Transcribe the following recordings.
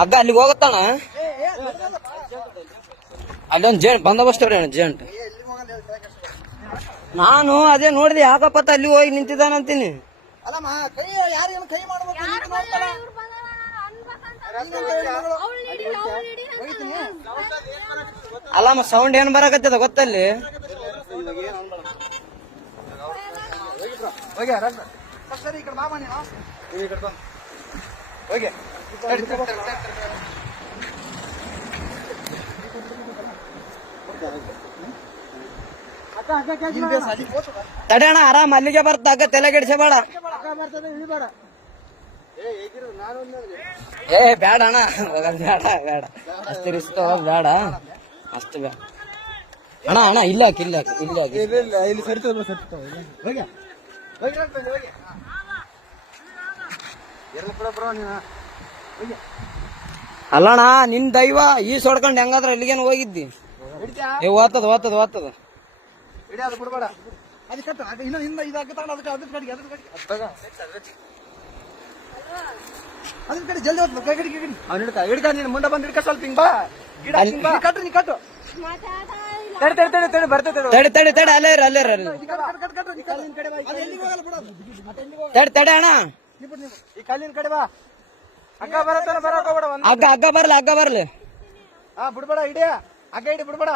ಹಗ್ಗ ಅಲ್ಲಿಗೆ ಹೋಗುತ್ತಾನ ಅಲ್ಲೊಂದು ಜೇಂಟ್ ಬಂದೋಬಸ್ತ್ ಅವ್ರಿ ಜೇಂಟ್. ನಾನು ಅದೇ ನೋಡಿದೆ ಯಾಕಪ್ಪತ್ತ ಅಲ್ಲಿ ಹೋಗಿ ನಿಂತಿದ್ದಾನಂತೀನಿ. ಅಲ್ಲಮ್ಮ ಸೌಂಡ್ ಏನ್ ಬರಕತ್ತದ ಗೊತ್ತಲ್ಲಿ. ತಡೆಯಣ ಆರಾಮ್ ಅಲ್ಲಿಗೆ ಬರ್ತ ಹಗ್ಗ ತಲೆಗೆಡ್ಸಬೇಡ. ಏ ಬೇಡ ಅಣ್ಣ ಬೇಡ ಬೇಡ ಅಷ್ಟು ರಿಸ್ಕ್ ಬೇಡ ಅಷ್ಟು ಬೇಡ ಅಣ್ಣ. ಅಣ್ಣ ಇಲ್ಲ ಇಲ್ಲ ಇಲ್ಲಿ ಅಲ್ಲಣ್ಣ ನಿನ್ ದೈವ ಈ ಸೊಡ್ಕೊಂಡ್ ಹೆಂಗಾದ್ರ ಎಲ್ಲಿಗೇನು ಹೋಗಿದ್ದಿ. ಓದ್ತದ ಓದ್ತದ ಓದ್ತದ ಬಿಡ್ಬೇಡ. ಅದ್ರ ಕಡೆ ಜಲ್ದಿ ಹಿಡ್ಕ ನೀನು ಮುಂದೆ ಬಂದ್ ಹಿಡ್ಕ ಸ್ವಲ್ಪ ಹಿಂಗ್ ಬಾ. ಕಟ್ಟು ನೀ ಕಟ್ಟು. ತಡೆ ತಡೆ ತಡೆ ಅಲ್ಲೇ ಅಲ್ಲೇ ತಡೆ ತಡೆ ಅಣ್ಣ ಈ ಕಲ್ಲಿನ ಕಡೆ ಬಾ. ಹಗ್ಗ ಬರತ್ತಾನ ಬರಕ್ ಹೋಗ್ಬೇಡ. ಹಗ್ಗ ಹಗ್ಗ ಬರ್ಲಿ ಹಗ್ಗ ಬರ್ಲಿ. ಬಿಡ್ಬೇಡ ಹಿಡಿಯ ಹಗ್ಗ ಹಿಡಿ ಬಿಡ್ಬೇಡ.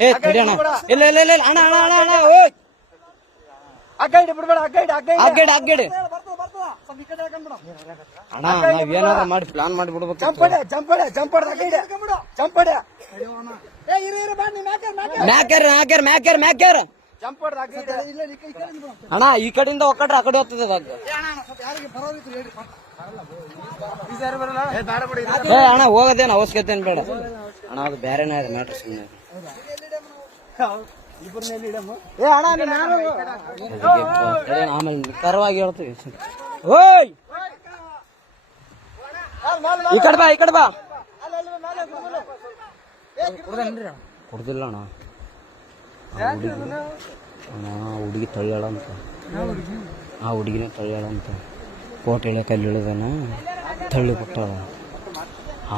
ಏ ತಡಿ ಅಣ್ಣ ಇಲ್ಲ ಇಲ್ಲ ಇಲ್ಲ ಅಣ್ಣ ಅಣ್ಣ ಅಣ್ಣ ಅಣ್ಣ ಓಯ್ ಹಗ್ಗ ಹಿಡಿ ಬಿಡ್ಬೇಡ. ಹಗ್ಗ ಹಿಡಿ ಹಗ್ಗಡಿ ಹಗ್ಗಡಿ ಅಣ್ಣ ನಾವ್ ಏನಾರ ಮಾಡಿ ಪ್ಲಾನ್ ಮಾಡಿ ಬಿಡ್ಬೇಕು. ಮ್ಯಾಕ್ಯಾರ ಮ್ಯಾಕ್ಯಾರ ಅಣ್ಣ ಈ ಕಡೆಯಿಂದ ಒಕ್ಕಟ್ರೆ ಆ ಕಡೆ ಹೋಗ್ತದೆ ಹಗ್ಗ. ಏ ಅಣ್ಣ ಹೋಗೋದೇನು ಅವಶ್ಯಕತೆ ಏನ್ ಬೇಡ ಅಣ್ಣ, ಅದು ಬೇರೆನೇ ಇದೆ ಮ್ಯಾಟ್ರ್. ಸುಮ್ಮನೆ ಆಮೇಲೆ ನಿಖರವಾಗಿ ಹೇಳ್ತೀವಿ. ಓಯ್ ಈ ಕಡೆ ಬಾ ಈ ಕಡೆ ಬಾ. ಕೊಡ್ದಿಲ್ಲ ಅಣ್ಣ ಹುಡುಗಿ ತಳ್ಳ್ಯಾಳ ಅಂತ. ಆ ಹುಡುಗಿನೇ ತಳ್ಳ್ಯಾಳ ಅಂತ. ಕೋಟ್ ಇಳ್ಯಕ ಅಲ್ಲಿ ಇಳಿದಾನ ತಳ್ಳಿ ಬಿಟ್ಟಾಳ.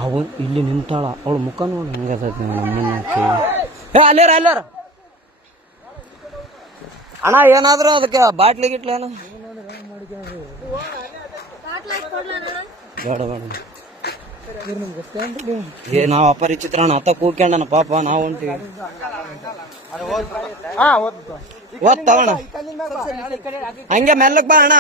ಅವನು ಇಲ್ಲಿ ನಿಂತಾಳ. ಅವಳು ಮುಖ ನೋಡಿ ಹೆಂಗತೈತಿ ನಮ್ಮನ್ನಕ್ಕೆ. ಏ ಅಲ್ಲೇರ ಅಲ್ಲೇರ ಅಣ್ಣ ಏನಾದ್ರು ಅದಕ್ಕೆ ಬಾಟ್ಲಿ ಗಿಟ್ಲಿ ಏನು ಬೇಡ ಬೇಡ. ಏ ನಾವ್ ಅಪರಿಚಿತ್ರ ಅಣ್ಣ ಅತ್ತ ಕೂಕ್ಯಂಡನ ಪಾಪ ನಾವು ಹೊಂಟಿವಿ. ಓದ್ ತಗೋಣ ಹಂಗೆ ಮೆಲ್ಲಕ್ ಬಾ ಅಣ್ಣ.